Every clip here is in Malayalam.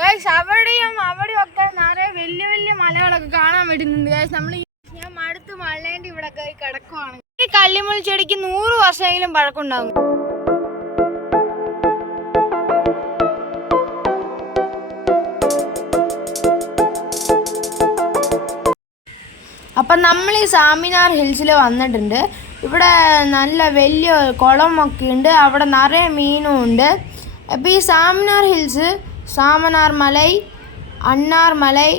അവിടെയും ഒക്കെ നിറയെ വലിയ വലിയ മലകളൊക്കെ കാണാൻ പറ്റുന്നുണ്ട്. നമ്മൾ ഞാൻ മടുത്ത് മഴേണ്ടി ഇവിടെ കയറി കിടക്കുവാണ്. ഈ കള്ളിമുൾ ചെടിക്ക് 100 വർഷമെങ്കിലും പഴക്കമുണ്ടാകും. അപ്പം നമ്മൾ ഈ സാമിനാർ ഹിൽസിൽ വന്നിട്ടുണ്ട്. ഇവിടെ നല്ല വലിയ കുളമൊക്കെ ഉണ്ട്. അവിടെ നിറയെ മീനും ഉണ്ട്. അപ്പോൾ ഈ സാമിനാർ ഹിൽസ് സാമനാർ മലൈ, അണ്ണാർ മലൈ,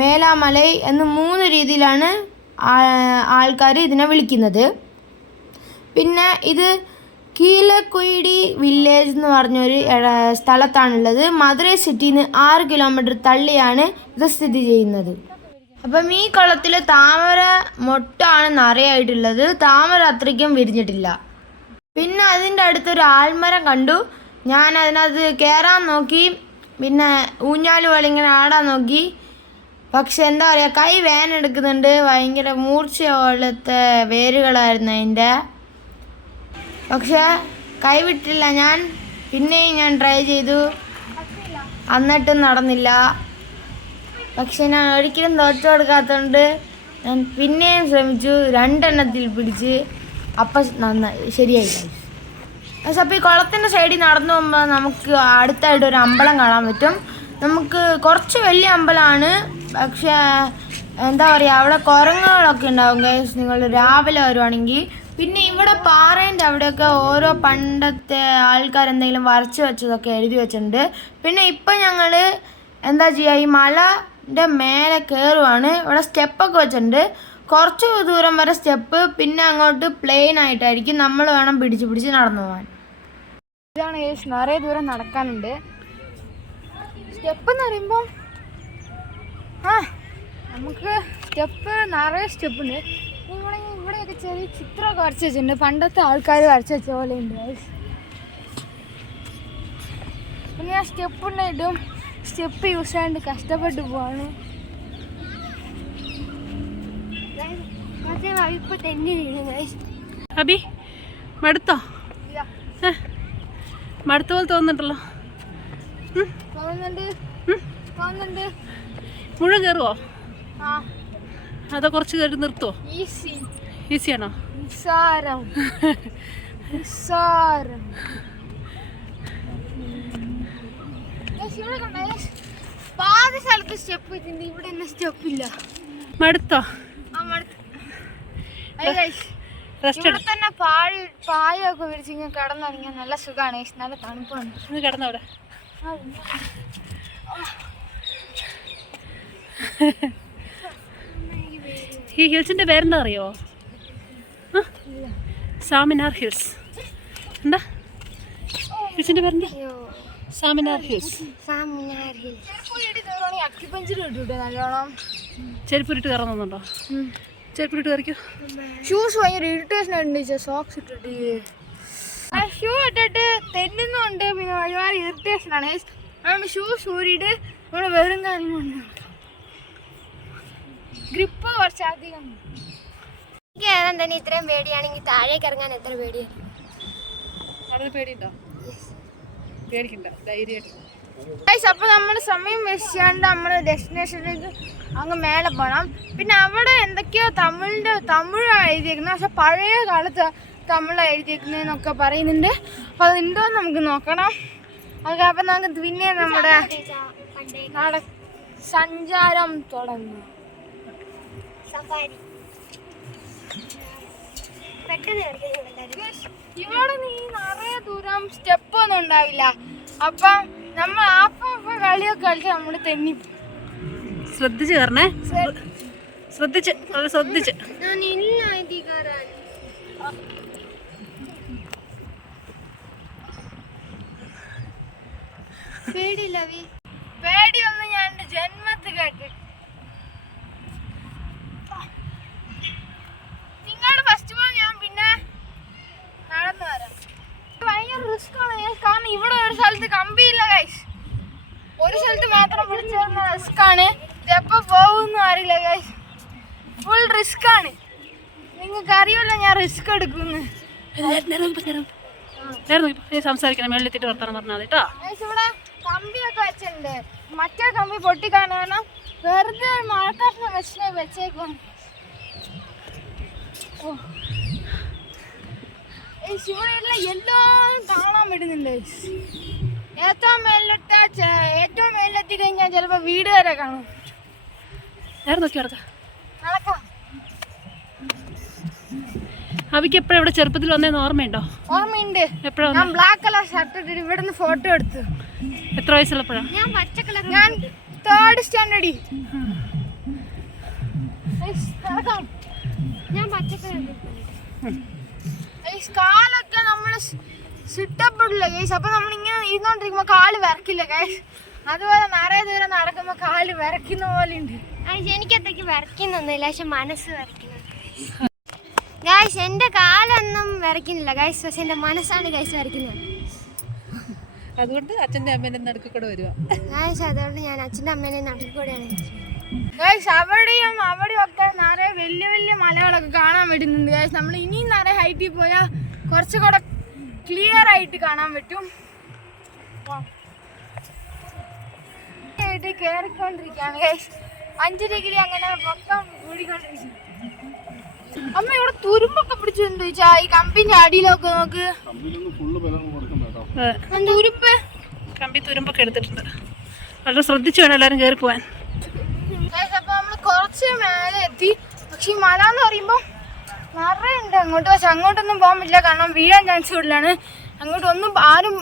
മേലാമലൈ എന്ന് 3 രീതിയിലാണ് ആൾക്കാർ ഇതിനെ വിളിക്കുന്നത്. പിന്നെ ഇത് കീലക്കുയിടി വില്ലേജ് എന്ന് പറഞ്ഞൊരു സ്ഥലത്താണുള്ളത്. മധുരൈ സിറ്റിയിൽ നിന്ന് 6 കിലോമീറ്റർ തള്ളിയാണ് ഇത് സ്ഥിതി ചെയ്യുന്നത്. അപ്പം ഈ കുളത്തിൽ താമര മൊട്ടാണ് നിറയായിട്ടുള്ളത്. താമര അത്രയ്ക്കും വിരിഞ്ഞിട്ടില്ല. പിന്നെ അതിൻ്റെ അടുത്തൊരു ആൽമരം കണ്ടു. ഞാൻ അതിനകത്ത് കയറാൻ നോക്കി, പിന്നെ ഊഞ്ഞാല് പോലെ ഇങ്ങനെ ആടാൻ നോക്കി. പക്ഷെ എന്താ പറയുക, കൈ വേനെടുക്കുന്നുണ്ട്. ഭയങ്കര മൂർച്ച പോലത്തെ വേരുകളായിരുന്നു അതിൻ്റെ. പക്ഷെ കൈവിട്ടില്ല ഞാൻ. പിന്നെയും ഞാൻ ട്രൈ ചെയ്തു, എന്നിട്ടും നടന്നില്ല. പക്ഷെ ഞാൻ ഒരിക്കലും തോറ്റു കൊടുക്കാത്തതുകൊണ്ട് ഞാൻ പിന്നെയും ശ്രമിച്ചു. 2 എണ്ണത്തിൽ പിടിച്ച്. അപ്പം നന്നായി, ശരിയായി. അപ്പോൾ ഈ കുളത്തിൻ്റെ സൈഡിൽ നടന്നു പോകുമ്പോൾ നമുക്ക് അടുത്തായിട്ട് ഒരു അമ്പലം കാണാൻ പറ്റും. നമുക്ക് കുറച്ച് വലിയ അമ്പലമാണ്. പക്ഷേ എന്താ പറയുക, അവിടെ കുരങ്ങുകളൊക്കെ ഉണ്ടാവും ഗൈസ് നിങ്ങൾ രാവിലെ വരുവാണെങ്കിൽ. പിന്നെ ഇവിടെ പാറേൻ്റെ അവിടെയൊക്കെ ഓരോ പണ്ടത്തെ ആൾക്കാരെന്തെങ്കിലും വരച്ച് വെച്ചതൊക്കെ എഴുതി വെച്ചിട്ടുണ്ട്. പിന്നെ ഇപ്പം ഞങ്ങൾ എന്താ ചെയ്യുക, ഈ മലൻ്റെ മേലെ കയറുവാണ്. ഇവിടെ സ്റ്റെപ്പൊക്കെ വെച്ചിട്ടുണ്ട്. കുറച്ച് ദൂരം വരെ സ്റ്റെപ്പ്, പിന്നെ അങ്ങോട്ട് പ്ലെയിൻ ആയിട്ടായിരിക്കും. നമ്മൾ വേണം പിടിച്ച് നടന്നു പോകാൻ. ഇതാണ് നിറയെ ദൂരം നടക്കാനുണ്ട്. സ്റ്റെപ്പ് എന്ന് പറയുമ്പോൾ നമുക്ക് നിറയെ സ്റ്റെപ്പുണ്ട്. ഇവിടെയൊക്കെ ചെറിയ ചിത്രമൊക്കെ വരച്ച് വെച്ചിട്ടുണ്ട്. പണ്ടത്തെ ആൾക്കാർ വരച്ച് വെച്ച പോലെ ഉണ്ട്. പിന്നെ ഞാൻ സ്റ്റെപ്പുണ്ടായിട്ടും സ്റ്റെപ്പ് യൂസ് ചെയ്യാണ്ട് കഷ്ടപ്പെട്ടു പോവാണ്. ഇപ്പൊ തെന്നി അബി മടുത്തോ? മടുത്ത പോലെ തോന്നുന്നുണ്ടല്ലോ. തോന്നുന്നുണ്ട്. മുഴുവൻ കയറുവോ? അതോ കുറച്ച് കയറി നിർത്തുവോ? ഈസിയാണോ? പാതി സ്ഥലത്ത് സ്റ്റെപ്പ് വെച്ചിട്ടുണ്ട്. ഇവിടെ തന്നെ സ്റ്റെപ്പ് ഇല്ല. മടുത്തോ? ഇവിടെ തന്നെ പായൊക്കെ വിരിച്ച് ഇങ്ങനെ കിടന്നിറങ്ങിയാൽ നല്ല സുഖമാണ്. നല്ല തണുപ്പാണ്. കിടന്നവിടെ ഈ ഹിൽസിന്റെ പേരെന്താ അറിയോ? സാമിനാർ ഹിൽസ്. എന്താ ഹിൽസിന്റെ പേരെന്താ? സാമിനാർ ഹിൽസ്. ചെരുപ്പിട്ട് കയറുന്നുണ്ടോ? ചെരുപ്പിട്ട് കയറിക്കോ. ഷൂസ് ഭയങ്കര ഇറിറ്റേഷൻ ഉണ്ട്. സോക്സ് ഇട്ടിട്ട് ഷൂ ഇട്ടിട്ട് തെന്നുന്നുണ്ട്. പിന്നെ ഒരുപാട് ഇറിറ്റേഷനാണ്. നമ്മൾ ഷൂസ് ഊരിയിട്ട് നമ്മൾ വെറും കാര്യങ്ങളുണ്ട്. ഗ്രിപ്പ് കുറച്ചധികം. എനിക്ക് ഏതാൻ തന്നെ ഇത്രയും പേടിയാണെങ്കിൽ താഴേക്ക് ഇറങ്ങാൻ എത്ര പേടിയാണ്? പേടിയുണ്ടോ? പേടിക്കണ്ട, ധൈര്യമായിട്ട്. അപ്പോൾ നമ്മൾ സമയം വെച്ചാണ്ട് നമ്മൾ ഡെസ്റ്റിനേഷനിലേക്ക് അങ്ങ് മേലെ പോകണം. പിന്നെ അവിടെ എന്തൊക്കെയോ തമിഴ് എഴുതിയേക്കുന്നത്. പക്ഷെ പഴയ കാലത്ത് തമിഴ് എഴുതിയേക്കുന്നതെന്നൊക്കെ പറയുന്നുണ്ട്. അപ്പോൾ അതുണ്ടോ നമുക്ക് നോക്കണം. അതൊക്കെ അപ്പം നമുക്ക് പിന്നെ നമ്മുടെ സഞ്ചാരം തുടങ്ങും. ഇവിടെ നീ നിറയെ ദൂരം സ്റ്റെപ്പ് ഒന്നും ഉണ്ടാവില്ല. അപ്പം നമ്മൾ ആപ്പ കളിയൊക്കെ കളിച്ച് നമ്മൾ തെന്നി. ശ്രദ്ധിച്ച് കയറണേ. ശ്രദ്ധിച്ച്. ഞാൻ ഇല്ല ഇത് കയറാൻ. പേടിയില്ല. പേടിയൊന്നും ഞാൻ എൻ്റെ ജന്മത്തിൽ കേട്ടിട്ട്. നിങ്ങളുടെ ഫസ്റ്റ് പോൾ ഞാൻ പിന്നെ നടന്നു വരാം. ഭയങ്കര റിസ്ക് ആണ്. കാരണം ഇവിടെ ഒരു സ്ഥലത്ത് കമ്പിയില്ല ഗൈസ്. ഒരു സ്ഥലത്ത് മാത്രം പിടിച്ചു തരുന്ന റിസ്ക് ആണ്. ഇതെപ്പോ പോകുന്നു അറിയില്ല ഗൈസ്. ഫുൾ റിസ്ക് ആണ്. നിങ്ങൾക്ക് അറിയില്ല ഞാൻ റിസ്ക് എടുക്കുന്നു. സംസാരിക്കണം. വെള്ളത്തിട്ട് വർത്താനം പറഞ്ഞാൽ കേട്ടോ. ഇവിടെ കമ്പിയൊക്കെ വെച്ചിട്ടുണ്ട്. മറ്റേ കമ്പി പൊട്ടിക്കാൻ കാരണം വെറുതെ മഴക്കാട്ടിന് വെച്ചേക്കും. ഇവിടെ എല്ലാം കാണാൻ പറ്റുന്നുണ്ട്. ഏറ്റവും മേലെത്തി കഴിഞ്ഞാൽ ചിലപ്പോ വീട് വരെ കാണും. നടക്കാം. അവയ്ക്ക് എപ്പോഴും ഇവിടെ ചെറുപ്പത്തിൽ വന്നേന്ന് ഓർമ്മയുണ്ടോ? ഓർമ്മയുണ്ട്. എപ്പോഴാണ്? ഞാൻ ബ്ലാക്ക് കളർ ഷർട്ട് ഇട്ടിട്ട് ഇവിടെ നിന്ന് ഫോട്ടോ എടുത്തു. എത്ര വയസ്സുള്ളപ്പോഴാണ്? ഞാൻ പച്ച കളർ. ഞാൻ 3rd സ്റ്റാൻഡേർഡ്. ഞാൻ പച്ച കളർ. കാലൊക്കെ നമ്മള് സിറ്റപ്പിടില്ല ഗൈസ്. അപ്പൊ നമ്മളിങ്ങനെ ഇരുന്നോണ്ടിരിക്കുമ്പോ കാല് വിറക്കില്ല ഗൈസ്. അതുപോലെ നിറയെ ദൂരം നടക്കുമ്പോ കാല് വിറയ്ക്കുന്ന പോലെ ഉണ്ട്. എനിക്കത്തേക്ക് വിറയ്ക്കുന്നൊന്നുമില്ല, പക്ഷെ മനസ്സ് വിറയ്ക്കുന്നുണ്ട് ഗൈസ്. എന്റെ കാലൊന്നും വിറയ്ക്കുന്നില്ല ഗൈസ്, പക്ഷെ എന്റെ മനസ്സാണ് ഗൈസ് വിറയ്ക്കുന്നത്. അതുകൊണ്ട് അച്ഛൻ്റെ അമ്മേൻ്റെ നടുക്ക് കൂടെ വരുക ഗൈസ്. അതുകൊണ്ട് ഞാൻ അച്ഛൻ്റെ അമ്മേനെ നടുക്ക് കൂടെയാണ് ഗൈസ്. അവിടെയും ഒക്കെ നിറയെ വലിയ വലിയ മലകളൊക്കെ കാണാൻ പറ്റുന്നുണ്ട് ഗൈസ്. നമ്മൾ ഇനിയും നിറയെ ഹൈറ്റിൽ പോയാൽ കുറച്ചുകൂടെ ക്ലിയർ ആയിട്ട് കാണാൻ പറ്റും. കേറിക്കൊണ്ടിരിക്കുകയാണ് ഗൈസ്. 5 ഡിഗ്രി അങ്ങനെ മൊത്തം കൂടിക്കൊണ്ടിരിക്കും. അമ്മ ഇവിടെ തുരുമ്പൊക്കെ പിടിച്ചിട്ടുണ്ട് ചോദിച്ചാ ഈ കമ്പിന്റെ അടിയിലൊക്കെ നോക്ക്. തുരുമ്പ് കമ്പി തുരുമ്പൊക്കെ എടുത്തിട്ടുണ്ട്. വളരെ ശ്രദ്ധിച്ചു വേണം എല്ലാവരും കയറി പോവാൻ. അപ്പൊ നമ്മള് കുറച്ച് മേലെ എത്തി. പക്ഷെ ഈ മല എന്ന് പറയുമ്പോ നിറയെ ഉണ്ട് അങ്ങോട്ട്. പക്ഷെ അങ്ങോട്ടൊന്നും പോകാൻ പറ്റില്ല, കാരണം വീഴാൻ ചാൻസ് കൂടുതലാണ്. അങ്ങോട്ടൊന്നും ആരും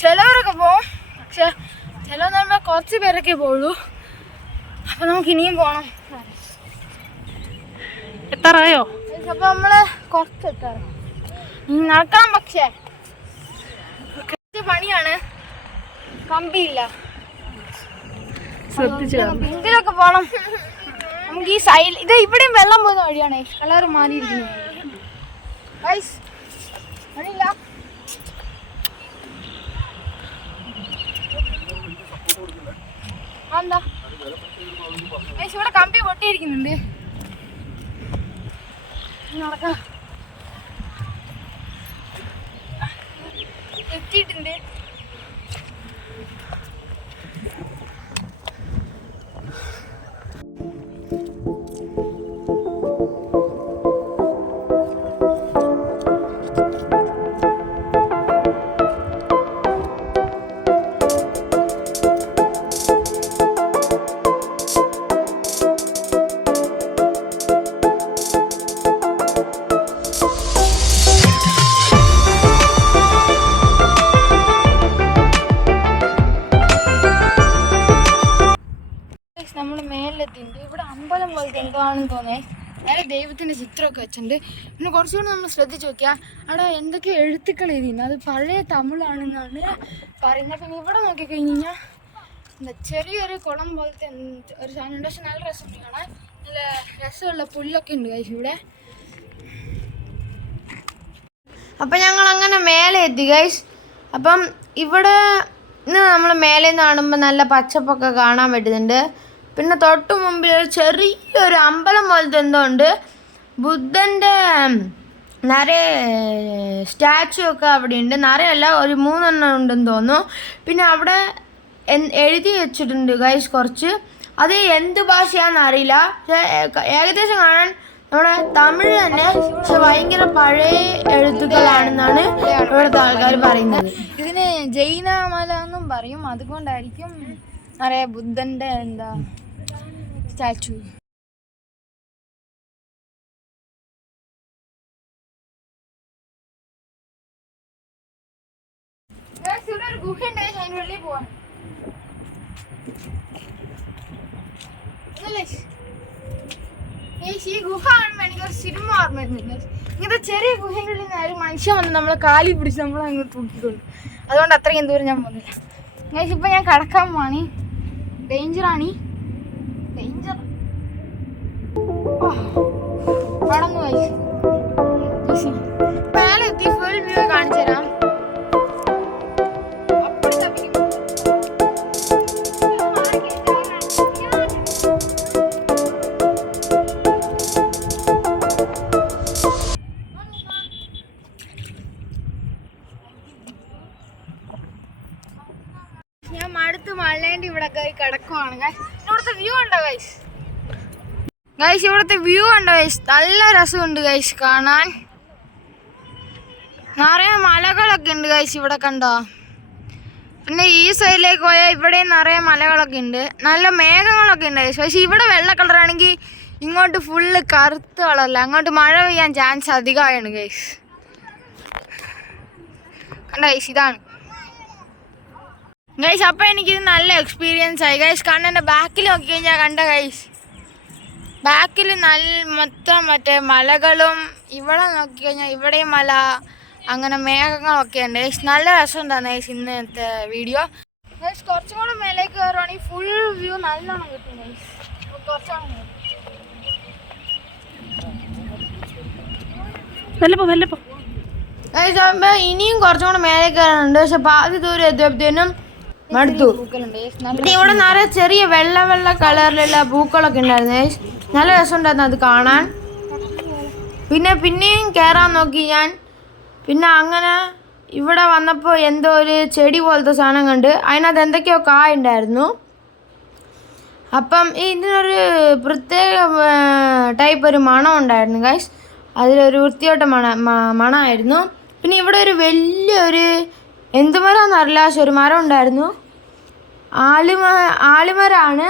ചിലവരൊക്കെ പോവും, പക്ഷെ ചിലവെന്ന് പറയുമ്പോൾ കുറച്ച് പേരൊക്കെ പോവുള്ളൂ. അപ്പൊ നമുക്ക് ഇനിയും പോണം. എത്താറായോ? അപ്പൊ നമ്മള് കുറച്ച് എത്താറ് നടക്കാം, പക്ഷേ പണിയാണ്, കമ്പിയില്ല. ഇതിലൊക്കെ പോണം നമുക്ക്. ഈ സൈഡ് ഇത് ഇവിടെയും വെള്ളം പോകുന്ന വഴിയാണ്. കളർ മാറിയിരിക്കുന്നത് പണിയില്ല. എന്താ ഇവിടെ കമ്പി പൊട്ടിയിരിക്കുന്നുണ്ട്. നടക്കാം. എത്തിയിട്ടുണ്ട്. നമ്മള് മേലെത്തിണ്ട്. ഇവിടെ അമ്പലം പോലത്തെ എന്താണെന്ന് തോന്നേ. നേരെ ദൈവത്തിന്റെ ചിത്രമൊക്കെ വെച്ചിട്ടുണ്ട്. പിന്നെ കുറച്ചുകൂടി നമ്മൾ ശ്രദ്ധിച്ചു നോക്കിയാൽ അവിടെ എന്തൊക്കെ എഴുത്തുക്കൾ എഴുതിയിട്ടുണ്ട്. അത് പഴയ തമിഴാണെന്നാണ് പറയുന്നത്. പിന്നെ ഇവിടെ നോക്കിക്കഴിഞ്ഞ് കഴിഞ്ഞാൽ എന്താ ചെറിയൊരു കുളം പോലത്തെ ഒരു സാധനമുണ്ട്. പക്ഷെ നല്ല രസമുണ്ട് കാണാൻ. നല്ല രസമുള്ള പുല്ലൊക്കെ ഉണ്ട് ഗൈസ് ഇവിടെ. അപ്പം ഞങ്ങൾ അങ്ങനെ മേലെ എത്തി ഗൈസ്. അപ്പം ഇവിടെ നിന്ന് നമ്മൾ മേലെ നിന്ന് കാണുമ്പോൾ നല്ല പച്ചപ്പൊക്കെ കാണാൻ പറ്റുന്നുണ്ട്. പിന്നെ തൊട്ട് മുമ്പിൽ ഒരു ചെറിയൊരു അമ്പലം പോലത്തെ എന്തോ ഉണ്ട്. ബുദ്ധൻ്റെ നിറയെ സ്റ്റാച്ചു ഒക്കെ അവിടെ ഉണ്ട്. നിറയല്ല, ഒരു 3 എണ്ണം ഉണ്ടെന്ന് തോന്നുന്നു. പിന്നെ അവിടെ എഴുതി വെച്ചിട്ടുണ്ട് ഗൈസ് കുറച്ച്. അത് എന്ത് ഭാഷയാണെന്ന് അറിയില്ല, ഏകദേശം കാണാൻ നമ്മുടെ തമിഴ് തന്നെ, പക്ഷെ ഭയങ്കര പഴയ എഴുത്തുകളാണെന്നാണ് ഇവിടുത്തെ ആൾക്കാർ പറയുന്നത്. ഇതിന് ജൈനമല എന്നും പറയും. അതുകൊണ്ടായിരിക്കും നിറയെ ബുദ്ധൻ്റെ എന്താ സ്റ്റാച്ചു. ഇവിടെ ഒരു ഗുഹയുണ്ട്, അതിന് വെളിയിൽ പോവാം. ഈ ഗുഹ കാണുമ്പോൾ എനിക്കൊരു സിനിമ ഓർമ്മ വരുന്നില്ല. ഇങ്ങനത്തെ ചെറിയ ഗുഹേൻ്റെ ഉള്ളിൽ നിന്ന് ഒരു മനുഷ്യൻ വന്ന് നമ്മളെ കാലിൽ പിടിച്ച് നമ്മളങ്ങ് തൂക്കിക്കൊള്ളു. അതുകൊണ്ട് അത്രയും ദൂരം ഞാൻ പോകുന്നില്ല. ഇപ്പം ഞാൻ കടക്കാൻ പോവാണ്. ഡേഞ്ചറാണ്, ഡേഞ്ചർ. കടന്നു പോയി. മേലെ എത്തി. ഫുൾ വ്യൂ കാണിച്ചു തരാം. ഞാൻ കയറി കിടക്കുവാണ് ഗൈസ്. ഇവിടുത്തെ വ്യൂ ഉണ്ടോ ഗൈസ്? ഗൈസ് ഇവിടുത്തെ വ്യൂ ഉണ്ടോ ഗൈസ്? നല്ല രസമുണ്ട് ഗൈസ് കാണാൻ. നിറയെ മലകളൊക്കെ ഉണ്ട് ഗൈസ് ഇവിടെ കണ്ടോ. പിന്നെ ഈ സൈഡിലേക്ക് പോയാൽ ഇവിടെയും നിറയെ മലകളൊക്കെ ഉണ്ട്, നല്ല മേഘങ്ങളൊക്കെ ഉണ്ട് ഗൈസ്. പക്ഷെ ഇവിടെ വെള്ള കളറാണെങ്കിൽ ഇങ്ങോട്ട് ഫുള്ള് കറുത്ത കളറല്ല, അങ്ങോട്ട് മഴ പെയ്യാൻ ചാൻസ് അധികമാണ് ഗൈസ്. കണ്ട ഗൈസ് ഇതാണ് ഗൈസ്. അപ്പം എനിക്കിത് നല്ല എക്സ്പീരിയൻസ് ആയി ഗൈസ്. കാരണം എൻ്റെ ബാക്കിൽ നോക്കി കഴിഞ്ഞാൽ കണ്ട ഗൈസ്, ബാക്കിൽ മൊത്തം മറ്റേ മലകളും, ഇവിടെ നോക്കിക്കഴിഞ്ഞാൽ ഇവിടെയും മല, അങ്ങനെ മേഘങ്ങളൊക്കെ ഉണ്ട് ഗൈസ്. നല്ല രസമുണ്ടായിരുന്നു ഗൈസ് ഇന്നത്തെ വീഡിയോ ഗൈസ്. കുറച്ചും കൂടെ മേലേക്ക് കയറുവാണെങ്കിൽ ഫുൾ വ്യൂ നല്ലോണം കിട്ടും ഗൈസ്. കുറച്ചാണ് ഇനിയും കുറച്ചും കൂടെ മേലേക്ക് കയറാനുണ്ട്. പക്ഷെ പാതി ദൂരം എത്തിയപ്പോഴത്തേനും മടുത്തു. പിന്നെ ഇവിടെ നിറയെ ചെറിയ വെള്ള വെള്ള കളറിലുള്ള പൂക്കളൊക്കെ ഉണ്ടായിരുന്നു ഗൈസ്. നല്ല രസമുണ്ടായിരുന്നു അത് കാണാൻ. പിന്നെയും കയറാൻ നോക്കി ഞാൻ. പിന്നെ അങ്ങനെ ഇവിടെ വന്നപ്പോൾ എന്തോ ഒരു ചെടി പോലത്തെ സാധനം കണ്ട്, അതിനകത്ത് എന്തൊക്കെയോ കായ ഉണ്ടായിരുന്നു. അപ്പം ഇതിനൊരു പ്രത്യേക ടൈപ്പ് ഒരു മണം ഉണ്ടായിരുന്നു ഗൈസ്. അതിലൊരു വൃത്തിയോട്ട മണമായിരുന്നു. പിന്നെ ഇവിടെ ഒരു വലിയൊരു എന്ത് മരമെന്ന് അറിയില്ല, പക്ഷെ ഒരു മരം ഉണ്ടായിരുന്നു. ആലിമരമാണ്.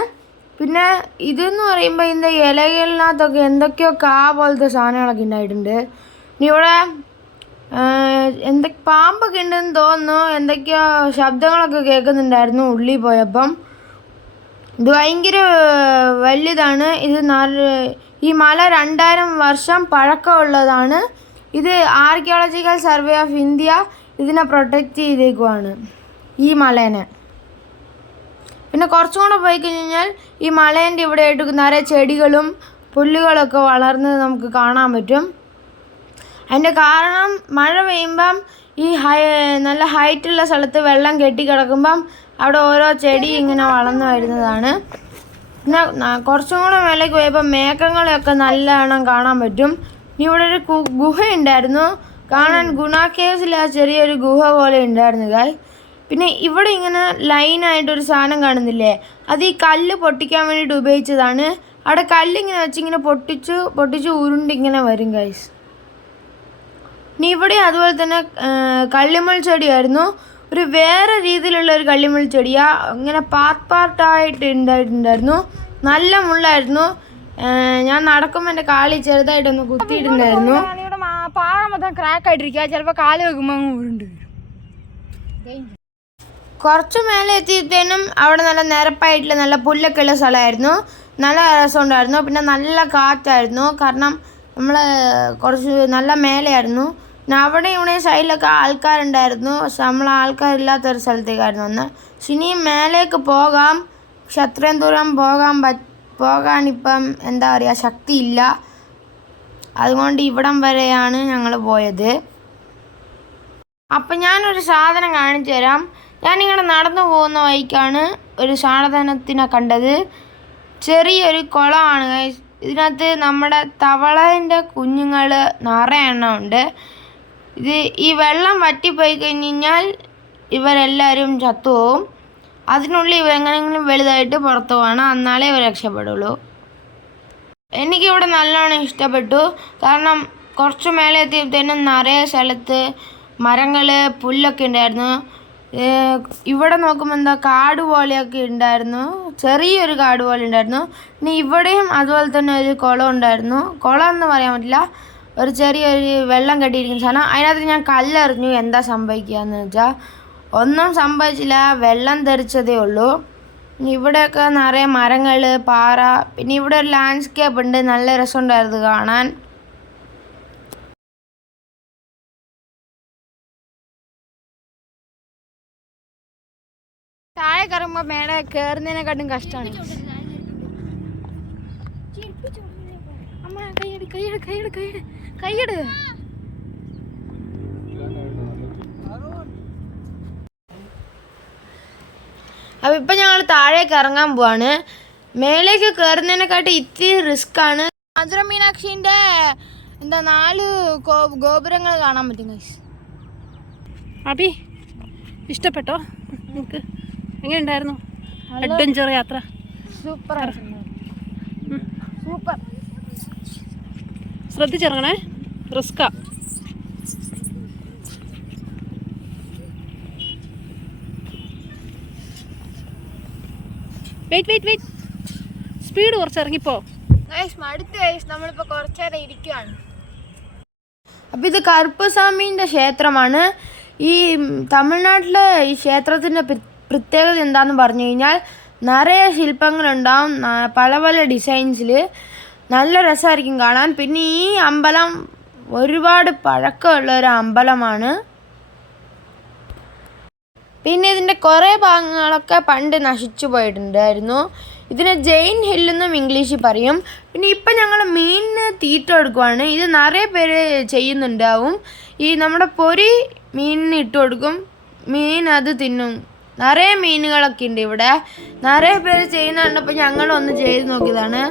പിന്നെ ഇതെന്ന് പറയുമ്പോൾ ഇതിൻ്റെ ഇലകളിനകത്തൊക്കെ എന്തൊക്കെയോ കാ പോലത്തെ സാധനങ്ങളൊക്കെ ഉണ്ടായിട്ടുണ്ട്. ഇനി ഇവിടെ പാമ്പൊക്കെ ഉണ്ടെന്ന് തോന്നുന്നു. എന്തൊക്കെയോ ശബ്ദങ്ങളൊക്കെ കേൾക്കുന്നുണ്ടായിരുന്നു ഉള്ളിൽ പോയപ്പം. ഇത് ഭയങ്കര വലുതാണ്. ഈ മല 2000 വർഷം പഴക്കമുള്ളതാണ്. ഇത് ആർക്കിയോളജിക്കൽ സർവേ ഓഫ് ഇന്ത്യ ഇതിനെ പ്രൊട്ടക്റ്റ് ചെയ്തേക്കുവാണ് ഈ മലേനെ. പിന്നെ കുറച്ചും കൂടെ പോയി കഴിഞ്ഞാൽ ഈ മലേൻ്റെ ഇവിടെ ആയിട്ട് നിറയെ ചെടികളും പുല്ലുകളൊക്കെ വളർന്ന് നമുക്ക് കാണാൻ പറ്റും. അതിൻ്റെ കാരണം മഴ പെയ്യുമ്പം ഈ നല്ല ഹൈറ്റുള്ള സ്ഥലത്ത് വെള്ളം കെട്ടിക്കിടക്കുമ്പം അവിടെ ഓരോ ചെടി ഇങ്ങനെ വളർന്നു വരുന്നതാണ്. പിന്നെ കുറച്ചും കൂടെ മേലേക്ക് പോയപ്പോൾ മേഘങ്ങളെയൊക്കെ നല്ലവണ്ണം കാണാൻ പറ്റും. ഇനി ഇവിടെ ഒരു ഗുഹയുണ്ടായിരുന്നു കാണാൻ. ഗുണ കേവ്സിൽ ആ ചെറിയൊരു ഗുഹ പോലെ ഉണ്ടായിരുന്നു ഗായ്. പിന്നെ ഇവിടെ ഇങ്ങനെ ലൈനായിട്ടൊരു സാധനം കാണുന്നില്ലേ, അത് ഈ കല്ല് പൊട്ടിക്കാൻ വേണ്ടിയിട്ട് ഉപയോഗിച്ചതാണ്. അവിടെ കല്ലിങ്ങനെ വെച്ചിങ്ങനെ പൊട്ടിച്ച് ഉരുണ്ടിങ്ങനെ വരും ഗൈസ്. ഇനി ഇവിടെ അതുപോലെ തന്നെ കള്ളിമുൾ ചെടിയായിരുന്നു. ഒരു വേറെ രീതിയിലുള്ള ഒരു കള്ളിമുൾ ചെടിയാ, ഇങ്ങനെ പാർട്ടായിട്ട് ഉണ്ടായിട്ടുണ്ടായിരുന്നു. നല്ല മുള്ളായിരുന്നു. ഞാൻ നടക്കുമ്പോൾ എൻ്റെ കാലിൽ ചെറുതായിട്ടൊന്ന് കുത്തിയിട്ടുണ്ടായിരുന്നു. ഇവിടെ പാറ മൊത്തം ക്രാക്ക് ആയിട്ടിരിക്കുക, ചിലപ്പോൾ കാല് വെക്കുമ്പോൾ അങ്ങ് ഉരുണ്ട് വരും. കുറച്ച് മേലെ എത്തിയത്തേനും അവിടെ നല്ല നിരപ്പായിട്ടുള്ള നല്ല പുല്ലൊക്കെ ഉള്ള സ്ഥലമായിരുന്നു. നല്ല രസമുണ്ടായിരുന്നു. പിന്നെ നല്ല കാറ്റായിരുന്നു, കാരണം നമ്മൾ കുറച്ച് നല്ല മേലെയായിരുന്നു. പിന്നെ അവിടെ ഇവിടെ സൈഡിലൊക്കെ ആൾക്കാരുണ്ടായിരുന്നു. പക്ഷെ നമ്മൾ ആൾക്കാരില്ലാത്തൊരു സ്ഥലത്തേക്കായിരുന്നു വന്നത്. പക്ഷെ ഇനിയും മേലേക്ക് പോകാം, പക്ഷെ അത്രയും ദൂരം പോകാനിപ്പം എന്താ പറയുക, ശക്തിയില്ല. അതുകൊണ്ട് ഇവിടം വരെയാണ് ഞങ്ങൾ പോയത്. അപ്പം ഞാനൊരു സാധനം കാണിച്ചു തരാം. ഞാനിങ്ങനെ നടന്നു പോകുന്ന വഴിക്കാണ് ഒരു സാധനത്തിനെ കണ്ടത്. ചെറിയൊരു കുളമാണ് ഗൈസ്. ഇതിനകത്ത് നമ്മുടെ തവളേൻ്റെ കുഞ്ഞുങ്ങൾ നിറയെ എണ്ണം ഉണ്ട്. ഈ വെള്ളം വറ്റിപ്പോയി കഴിഞ്ഞാൽ ഇവരെല്ലാവരും ചത്തുപോകും. അതിനുള്ളിൽ ഇവരെങ്ങനെയെങ്കിലും വലുതായിട്ട് പുറത്തു പോകണം, എന്നാലേ ഇവർ രക്ഷപ്പെടുള്ളൂ. എനിക്കിവിടെ നല്ലോണം ഇഷ്ടപ്പെട്ടു. കാരണം കുറച്ച് മേലെ എത്തിയപ്പോഴത്തേനും നിറയെ സ്ഥലത്ത് മരങ്ങൾ പുല്ലൊക്കെ ഉണ്ടായിരുന്നു. ഇവിടെ നോക്കുമ്പോൾ എന്താ കാട് പോലെയൊക്കെ ഉണ്ടായിരുന്നു, ചെറിയൊരു കാട് പോലെ ഉണ്ടായിരുന്നു. ഇനി ഇവിടെയും അതുപോലെ തന്നെ ഒരു കുളം ഉണ്ടായിരുന്നു. കുളം എന്ന് പറയാൻ പറ്റില്ല, ഒരു ചെറിയൊരു വെള്ളം കെട്ടിയിരിക്കുന്ന സാധനം. അതിനകത്ത് ഞാൻ കല്ലെറിഞ്ഞു. എന്താ സംഭവിക്കുകയെന്ന് വെച്ചാൽ ഒന്നും സംഭവിച്ചില്ല, വെള്ളം തെറിച്ചതേ ഉള്ളൂ. ഇവിടെയൊക്കെ നിറയെ മരങ്ങൾ, പാറ, പിന്നെ ഇവിടെ ഒരു ലാൻഡ്സ്കേപ്പ് ഉണ്ട്. നല്ല രസമുണ്ടായിരുന്നു കാണാൻ. താഴെ കയറുമ്പോൾ മേലെ കയറുന്നതിനെക്കാട്ടും കഷ്ടമാണ്. അമ്മ കൈയ്യട്. അപ്പം ഇപ്പം ഞങ്ങൾ താഴേക്ക് ഇറങ്ങാൻ പോവാണ്. മേലേക്ക് കയറുന്നതിനെക്കാട്ടും ഇത്തിരി റിസ്ക്കാണ്. മധുര മീനാക്ഷിൻ്റെ 4 ഗോപുരങ്ങൾ കാണാൻ പറ്റും ഗൈസ്. അബി ഇഷ്ടപ്പെട്ടോ? നമുക്ക് എങ്ങനെ ഉണ്ടായിരുന്നു? അഡ്വഞ്ചർ യാത്ര. Super super. ശ്രദ്ധിച്ചിറങ്ങണേ, റിസ്കാ. വെയിറ്റ്, സ്പീഡ് കുറച്ച് ഇറങ്ങിപ്പോ. നമ്മളിപ്പോ കുറച്ചേരം ഇരിക്കുകയാണ്. അപ്പം ഇത് കറുപ്പസ്വാമീൻ്റെ ക്ഷേത്രമാണ്. ഈ തമിഴ്നാട്ടിലെ ഈ ക്ഷേത്രത്തിൻ്റെ പ്രത്യേകത എന്താണെന്ന് പറഞ്ഞു കഴിഞ്ഞാൽ നിറയെ ശില്പങ്ങളുണ്ടാവും, പല പല ഡിസൈൻസിൽ. നല്ല രസമായിരിക്കും കാണാൻ. പിന്നെ ഈ അമ്പലം ഒരുപാട് പഴക്കമുള്ള ഒരു അമ്പലമാണ്. പിന്നെ ഇതിൻ്റെ കുറേ ഭാഗങ്ങളൊക്കെ പണ്ട് നശിച്ചു പോയിട്ടുണ്ടായിരുന്നു. ഇതിനെ ജെയിൻ ഹില്ലെന്നും ഇംഗ്ലീഷിൽ പറയും. പിന്നെ ഇപ്പം ഞങ്ങൾ മീനിന് തീറ്റ കൊടുക്കുവാണ്. ഇത് നിറയെ പേര് ചെയ്യുന്നുണ്ടാവും. ഈ നമ്മുടെ പൊരി മീനിന് ഇട്ട് കൊടുക്കും, മീൻ അത് തിന്നും. നിറയെ മീനുകളൊക്കെ ഉണ്ട് ഇവിടെ, നിറയെ പേര് ചെയ്യുന്നുണ്ട്. അപ്പോൾ ഞങ്ങളൊന്ന് ചെയ്ത് നോക്കിയതാണ്.